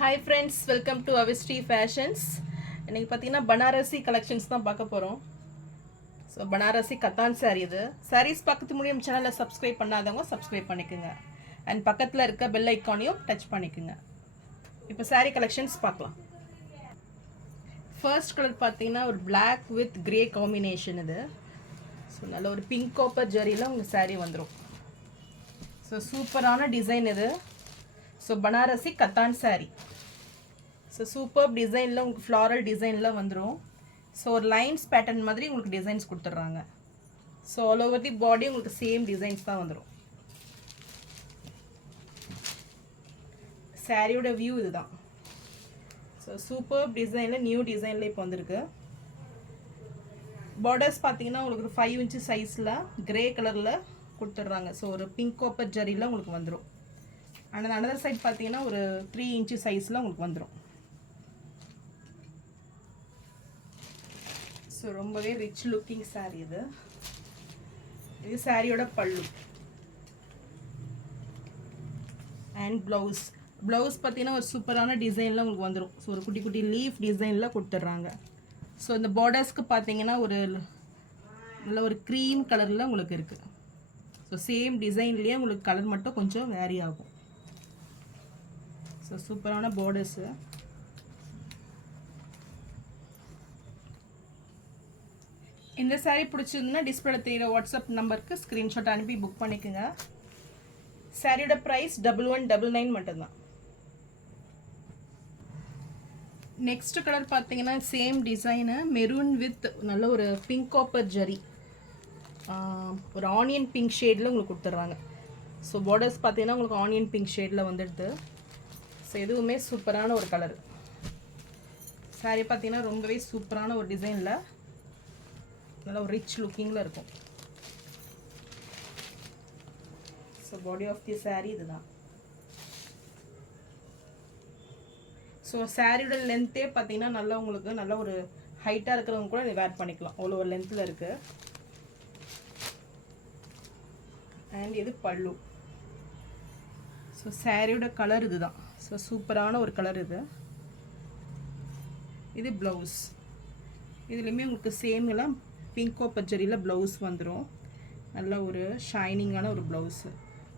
Hi friends, welcome to Avistri Fashions. இன்னைக்கு பார்த்தீங்கன்னா Banarasi collections தான் பார்க்க போகிறோம். ஸோ பனாரசி கத்தான் சாரீ இது. சாரீஸ் பார்க்கறது முடியும் சேனலை சப்ஸ்கிரைப் பண்ணாதவங்க சப்ஸ்கிரைப் பண்ணிக்கோங்க. அண்ட் பக்கத்தில் இருக்க பெல் ஐக்கானையும் டச் பண்ணிக்கோங்க. இப்போ சாரீ கலெக்ஷன்ஸ் பார்க்கலாம். ஃபர்ஸ்ட் கலர் பார்த்தீங்கன்னா ஒரு பிளாக் வித் கிரே காம்பினேஷன் இது. ஸோ நல்ல ஒரு பிங்க் காப்பர் ஜரியில் உங்கள் சாரீ வந்துடும். ஸோ சூப்பரான டிசைன் இது. So Banarasi katan sari. So super டிசைனில் உங்களுக்கு ஃப்ளாரல் டிசைனில் வந்துடும். ஸோ ஒரு லைன்ஸ் பேட்டர்ன் மாதிரி உங்களுக்கு டிசைன்ஸ் கொடுத்துட்றாங்க. ஸோ ஆல் ஓவர் தி பாடி உங்களுக்கு சேம் டிசைன்ஸ் தான் வந்துடும். சாரியோட வியூ இதுதான். ஸோ சூப்பர் டிசைனில் நியூ டிசைனில் இப்போ வந்திருக்கு. பார்டர்ஸ் பார்த்தீங்கன்னா உங்களுக்கு ஒரு 5 inch சைஸில் கிரே கலரில் கொடுத்துட்றாங்க. ஸோ ஒரு பிங்க் காப்பர் ஜரியில் உங்களுக்கு வந்துடும். அண்ட் அனதர் சைட் பார்த்தீங்கன்னா ஒரு 3 inch சைஸில் உங்களுக்கு வந்துடும். ஸோ ரொம்பவே ரிச் லுக்கிங் சாரீ இது. இது சாரியோட பல்லு அண்ட் ப்ளவுஸ். ப்ளவுஸ் பார்த்தீங்கன்னா ஒரு சூப்பரான டிசைனில் உங்களுக்கு வந்துடும். ஸோ ஒரு குட்டி குட்டி லீஃப் டிசைனில் கொடுத்துட்றாங்க. ஸோ இந்த பார்டர்ஸ்க்கு பார்த்தீங்கன்னா ஒரு நல்ல ஒரு க்ரீம் கலரில் உங்களுக்கு இருக்குது. ஸோ சேம் டிசைன்லேயே உங்களுக்கு கலர் மட்டும் கொஞ்சம் வேரி ஆகும். ஸோ சூப்பரான பார்டர்ஸு. இந்த சாரீ பிடிச்சிருந்துன்னா டிஸ்பிளேல தெரியுற வாட்ஸ்அப் நம்பருக்கு ஸ்க்ரீன்ஷாட் அனுப்பி புக் பண்ணிக்கோங்க. சாரியோட ப்ரைஸ் 1199 மட்டும்தான். நெக்ஸ்ட் கலர் பார்த்தீங்கன்னா சேம் டிசைனு மெரூன் வித் நல்ல ஒரு பிங்க் காப்பர் ஜரி, ஒரு ஆனியன் பிங்க் ஷேடில் உங்களுக்கு கொடுத்துட்றாங்க. ஸோ பார்டர்ஸ் பார்த்தீங்கன்னா உங்களுக்கு ஆனியன் பிங்க் ஷேடில் வந்துடுது. ஸோ எதுவுமே சூப்பரான ஒரு கலர். சாரீ பார்த்தீங்கன்னா ரொம்பவே சூப்பரான ஒரு டிசைனில் நல்ல ஒரு ரிச் லுக்கிங்கில் இருக்கும். So body of the sari இதுதான். ஸோ சாரியோட லென்த்தே பார்த்தீங்கன்னா நல்லா உங்களுக்கு நல்ல ஒரு ஹைட்டாக இருக்கிறவங்க கூட வேர் பண்ணிக்கலாம். அவ்வளோ ஒரு லென்த்தில் இருக்குது. அண்ட் இது பல்லு. ஸோ சாரியோட கலர் இதுதான். ஸோ சூப்பரான ஒரு கலர் இது. இது ப்ளவுஸ். இதுலேயுமே உங்களுக்கு சேம்லாம் பிங்க் காப்பர் ஜரியில் ப்ளவுஸ் வந்துடும். நல்ல ஒரு ஷைனிங்கான ஒரு ப்ளவுஸு.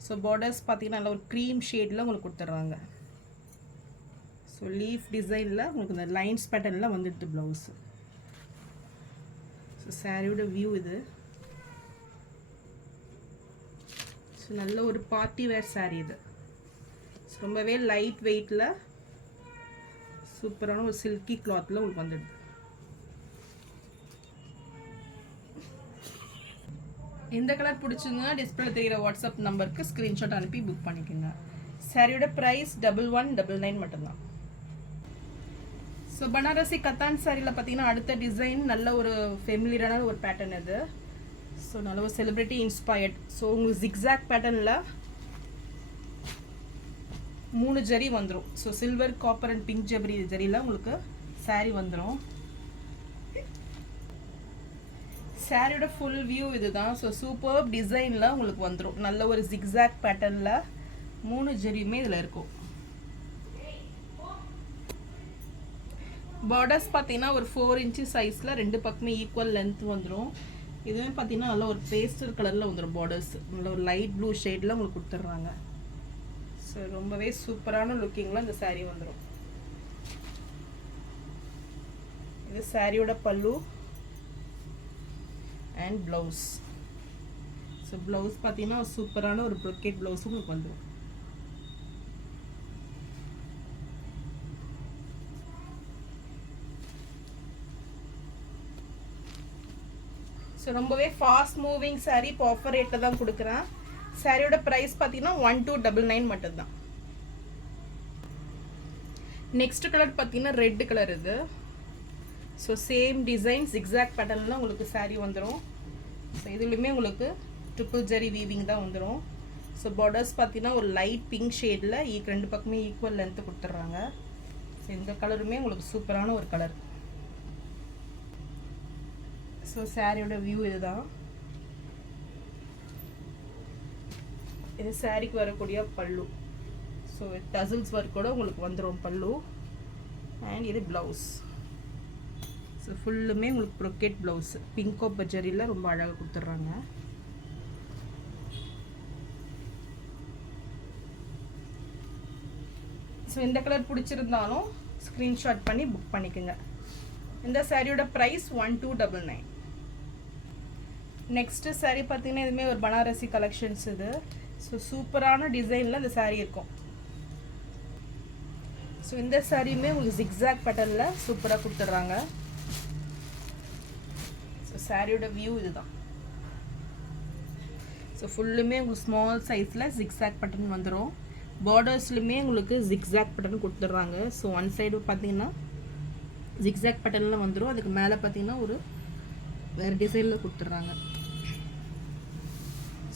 ஸோ பார்டர்ஸ் பார்த்தீங்கன்னா நல்ல ஒரு க்ரீம் ஷேடில் உங்களுக்கு கொடுத்துட்றாங்க. ஸோ லீஃப் டிசைனில் உங்களுக்கு இந்த லைன்ஸ் பேட்டர்னில் வந்துடுது ப்ளவுஸு. ஸோ சாரியோட வியூ இது. ஸோ நல்ல ஒரு பார்ட்டி வேர் சாரீ இது. ரொம்பவே லைட் வெயிட்டில் சூப்பரான ஒரு சில்கி கிளாத்தில் உங்களுக்கு வந்துடுது. இந்த கலர் பிடிச்சிருந்தா டிஸ்பிளேல தெரிகிற வாட்ஸ்அப் நம்பருக்கு ஸ்க்ரீன்ஷாட் அனுப்பி புக் பண்ணிக்கோங்க. சாரியோட ப்ரைஸ் 1199 மட்டும்தான். ஸோ பனாரசி கத்தான் சாரியில் பார்த்தீங்கன்னா அடுத்த டிசைன் நல்ல ஒரு ஃபெமிலியரான ஒரு பேட்டர்ன் இது. ஸோ நல்ல ஒரு செலிப்ரிட்டி இன்ஸ்பயர்ட். ஸோ உங்களுக்கு ஜிக்ஸாக் பேட்டர்னில் 3 ஜரி வந்துடும். So silver, copper and pink ஜரியில் உங்களுக்கு சாரீ வந்துடும். சாரியோட ஃபுல் வியூ இதுதான். ஸோ சூப்பர் டிசைனில் உங்களுக்கு வந்துடும். நல்ல ஒரு ஜிக்ஸாக் பேட்டர்னில் 3 ஜரியுமே இதில் இருக்கும். பார்டர்ஸ் பார்த்தீங்கன்னா ஒரு 4 inch சைஸில் 2 பக்கமே ஈக்குவல் லென்த் வந்துடும். இதுவே பார்த்தீங்கன்னா நல்ல ஒரு பேஸ்டல் கலரில் வந்துடும். பார்டர்ஸ் நல்ல ஒரு லைட் ப்ளூ ஷேடில் உங்களுக்கு கொடுத்துட்றாங்க. ஸோ ரொம்பவே சூப்பரான லுக்கிங்கில் இந்த சாரீ வந்துடும். இது சாரியோட பல்லு அண்ட் ப்ளவுஸ். ஸோ ப்ளவுஸ் பார்த்தீங்கன்னா சூப்பரான ஒரு ப்ரொக்கேட் ப்ளவுஸும் உங்களுக்கு வந்துடும். ஸோ ரொம்பவே ஃபாஸ்ட் மூவிங் சாரீ. இப்போ ஆஃபர் ரேட்டில் தான் கொடுக்குறேன். சாரியோட ப்ரைஸ் பார்த்தீங்கன்னா 1299 மட்டும்தான். நெக்ஸ்ட் கலர் பார்த்தீங்கன்னா ரெட் கலர் இது. ஸோ சேம் டிசைன் ஜிக்ஸாக் பேட்டர்னில் உங்களுக்கு சாரீ வந்துடும். ஸோ இதுலேயுமே உங்களுக்கு ட்ரிபிள் ஜரி வீவிங் தான் வந்துடும். ஸோ பார்டர்ஸ் பார்த்தீங்கன்னா ஒரு லைட் பிங்க் ஷேடில் 2 பக்கமே ஈக்குவல் லென்த்து கொடுத்துட்றாங்க. ஸோ இந்த கலருமே உங்களுக்கு சூப்பரான ஒரு கலர். ஸோ சாரியோட வியூ இதுதான். இது சாரிக்கு வரக்கூடிய பல்லு. ஸோ டசல்ஸ் ஒர்க்கோட உங்களுக்கு வந்துடும் பல்லு. அண்ட் இது ப்ளவுஸ். ஸோ ஃபுல்லுமே உங்களுக்கு ப்ரொக்கேட் ப்ளவுஸ் பிங்க் காப்பர் ஜரியில் ரொம்ப அழகாக கொடுத்துட்றாங்க. ஸோ இந்த கலர் பிடிச்சிருந்தாலும் ஸ்க்ரீன்ஷாட் பண்ணி புக் பண்ணிக்கோங்க. இந்த சாரியோட ப்ரைஸ் 1299. நெக்ஸ்ட்டு சாரீ பார்த்தீங்கன்னா இதுவுமே ஒரு பனாரசி கலெக்ஷன்ஸ் இது. ஸோ சூப்பரான டிசைனில் இந்த சாரீ இருக்கும். ஸோ இந்த சாரியுமே உங்களுக்கு ஜிக்ஸாக் பேட்டர்னில் சூப்பராக கொடுத்துட்றாங்க. ஸோ சாரியோட வியூ இதுதான். ஸோ ஃபுல்லுமே உங்களுக்கு ஸ்மால் சைஸில் ஜிக்ஸாக் பேட்டர்ன் வந்துடும். பார்டர்ஸ்லையுமே உங்களுக்கு ஜிக்ஸாக் பேட்டர்ன் கொடுத்துட்றாங்க. ஸோ ஒன் சைடு பார்த்தீங்கன்னா ஜிக்ஸாக் பேட்டர்னில் வந்துடும். அதுக்கு மேலே பார்த்தீங்கன்னா ஒரு வேறு டிசைனில் கொடுத்துட்றாங்க.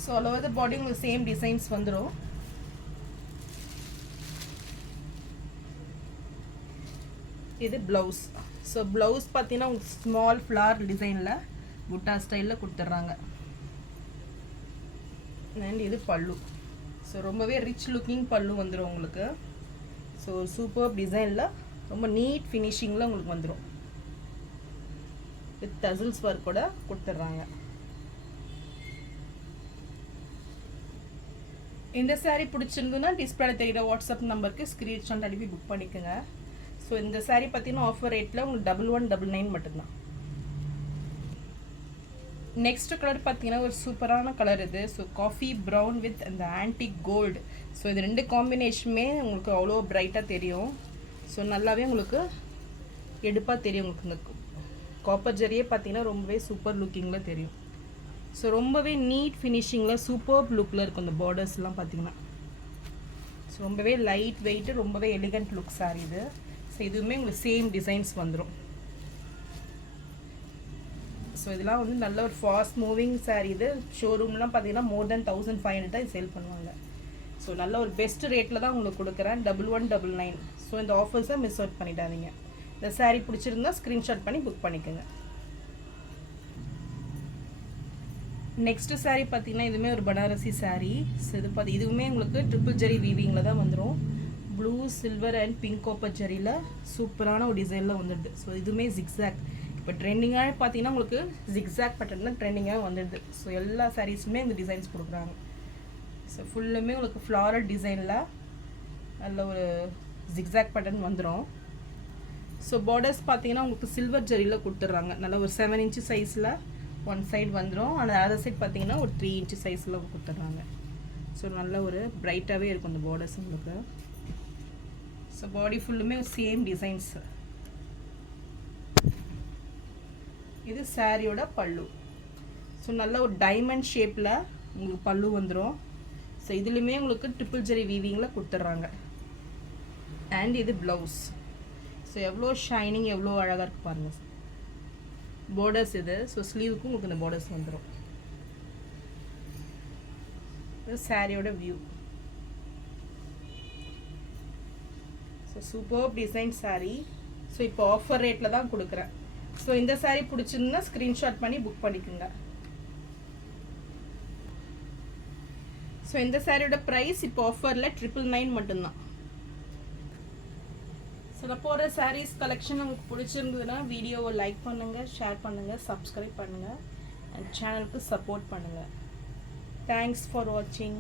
ஸோ ஆல் ஓவர் த பாடி உங்களுக்கு சேம் டிசைன்ஸ் வந்துடும். இது ப்ளவுஸ். ஸோ ப்ளவுஸ் பார்த்தீங்கன்னா உங்களுக்கு ஸ்மால் ஃப்ளார் டிசைனில் புட்டா ஸ்டைலில் கொடுத்துட்றாங்க. அண்ட் இது பல்லு. ஸோ ரொம்பவே ரிச் லுக்கிங் பல்லு வந்துடும் உங்களுக்கு. ஸோ சூப்பர் டிசைனில் ரொம்ப நீட் ஃபினிஷிங்கில் உங்களுக்கு வந்துடும். வித் டசல்ஸ் ஒர்க்கோட கொடுத்துட்றாங்க. இந்த சாரீ பிடிச்சிருந்துன்னா டிஸ்பிளே தெரிகிற வாட்ஸ்அப் நம்பருக்கு ஸ்க்ரீன்ஷாட் அனுப்பி புக் பண்ணிக்கோங்க. ஸோ இந்த சாரீ பார்த்தீங்கன்னா ஆஃபர் ரேட்டில் உங்களுக்கு 1199 மட்டும்தான். நெக்ஸ்ட் கலர் பார்த்தீங்கன்னா ஒரு சூப்பரான கலர் இது. ஸோ காஃபி ப்ரௌன் வித் அந்த ஆன்டிக் கோல்டு. ஸோ இது ரெண்டு காம்பினேஷனுமே உங்களுக்கு அவ்வளோ பிரைட்டாக தெரியும். ஸோ நல்லாவே உங்களுக்கு எடுப்பாக தெரியும். உங்களுக்கு இந்த காப்பர் ஜரியே பார்த்தீங்கன்னா ரொம்பவே சூப்பர் லுக்கிங்கில் தெரியும். ஸோ ரொம்பவே நீட் ஃபினிஷிங்கில் சூப்பர் லுக்கில் இருக்கும். இந்த பார்டர்ஸ்லாம் பார்த்தீங்கன்னா ஸோ ரொம்பவே லைட் வெயிட்டு, ரொம்பவே எலிகண்ட் லுக் சாரி இது. ஸோ இதுவுமே உங்களுக்கு சேம் டிசைன்ஸ் வந்துடும். ஸோ இதெல்லாம் வந்து நல்ல ஒரு ஃபாஸ்ட் மூவிங் சாரி இது. ஷோரூம்லாம் பார்த்தீங்கன்னா மோர் தென் 1500 தான் சேல் பண்ணுவாங்க. ஸோ நல்ல ஒரு பெஸ்ட் ரேட்டில் தான் உங்களுக்கு கொடுக்குறேன், 1199. ஸோ இந்த ஆஃபர்ஸை மிஸ் அவுட் பண்ணிடாதீங்க. இந்த சாரீ பிடிச்சிருந்தா ஸ்க்ரீன்ஷாட் பண்ணி புக் பண்ணிக்கோங்க. நெக்ஸ்ட்டு சாரீ பார்த்தீங்கன்னா இதுவுமே ஒரு பனாரசி சாரீ. ஸோ இது இதுவுமே உங்களுக்கு ட்ரிபிள் ஜரி வீவிங்கில் தான் வந்துடும். Blue, silver and pink copper ஜரியில் சூப்பரான ஒரு டிசைனில் வந்துடுது. ஸோ இதுவுமே ஜிக்ஸாக் இப்போ ட்ரெண்டிங்காக பார்த்தீங்கன்னா உங்களுக்கு ஜிக்ஸாக் பேட்டர்ன் தான் ட்ரெண்டிங்காக வந்துடுது. ஸோ எல்லா சாரீஸுமே இந்த டிசைன்ஸ் கொடுக்குறாங்க. ஸோ ஃபுல்லுமே உங்களுக்கு ஃப்ளாரல் டிசைனில் நல்ல ஒரு ஜிக்ஸாக் பேட்டர்ன் வந்துடும். ஸோ பார்டர்ஸ் பார்த்தீங்கன்னா உங்களுக்கு சில்வர் ஜரியில் கொடுத்துட்றாங்க. நல்ல ஒரு 7 இன்ச்சு சைஸில் ஒன் சைடு வந்துடும். அந்த அதர் சைட் பார்த்தீங்கன்னா ஒரு 3 இன்ச்சு சைஸில் கொடுத்துட்றாங்க. ஸோ நல்ல ஒரு பிரைட்டாகவே இருக்கும் இந்த பார்டர்ஸ் உங்களுக்கு. ஸோ பாடி ஃபுல்லுமே சேம் டிசைன்ஸ். இது சாரியோட பல்லு. ஸோ நல்ல ஒரு டைமண்ட் ஷேப்பில் உங்களுக்கு பல்லு வந்துடும். ஸோ இதுலேயுமே உங்களுக்கு ட்ரிபிள் ஜரி வீவிங்கில் கொடுத்துட்றாங்க. அண்ட் இது ப்ளவுஸ். ஸோ எவ்வளோ ஷைனிங், எவ்வளோ அழகாக இருக்கு பாருங்கள். பார்டர்ஸ் இது. ஸோ ஸ்லீவுக்கும் உங்களுக்கு இந்த பார்டர்ஸ் வந்துடும். இது சாரியோட view. So super design sari. So இப்போ ஆஃபர் ரேட்டில் தான் கொடுக்குறேன். ஸோ இந்த சாரீ பிடிச்சிருந்தா ஸ்க்ரீன்ஷாட் பண்ணி புக் பண்ணிக்கோங்க. ஸோ இந்த சாரியோட ப்ரைஸ் இப்போ ஆஃபரில் 999 மட்டும்தான். ஸோ நான் போகிற சாரீஸ் கலெக்ஷன் உங்களுக்கு பிடிச்சிருந்ததுன்னா வீடியோவை லைக் பண்ணுங்கள், ஷேர் பண்ணுங்கள், சப்ஸ்கிரைப் பண்ணுங்கள், அண்ட் சேனலுக்கு சப்போர்ட் பண்ணுங்கள். தேங்க்ஸ் ஃபார் வாட்சிங்.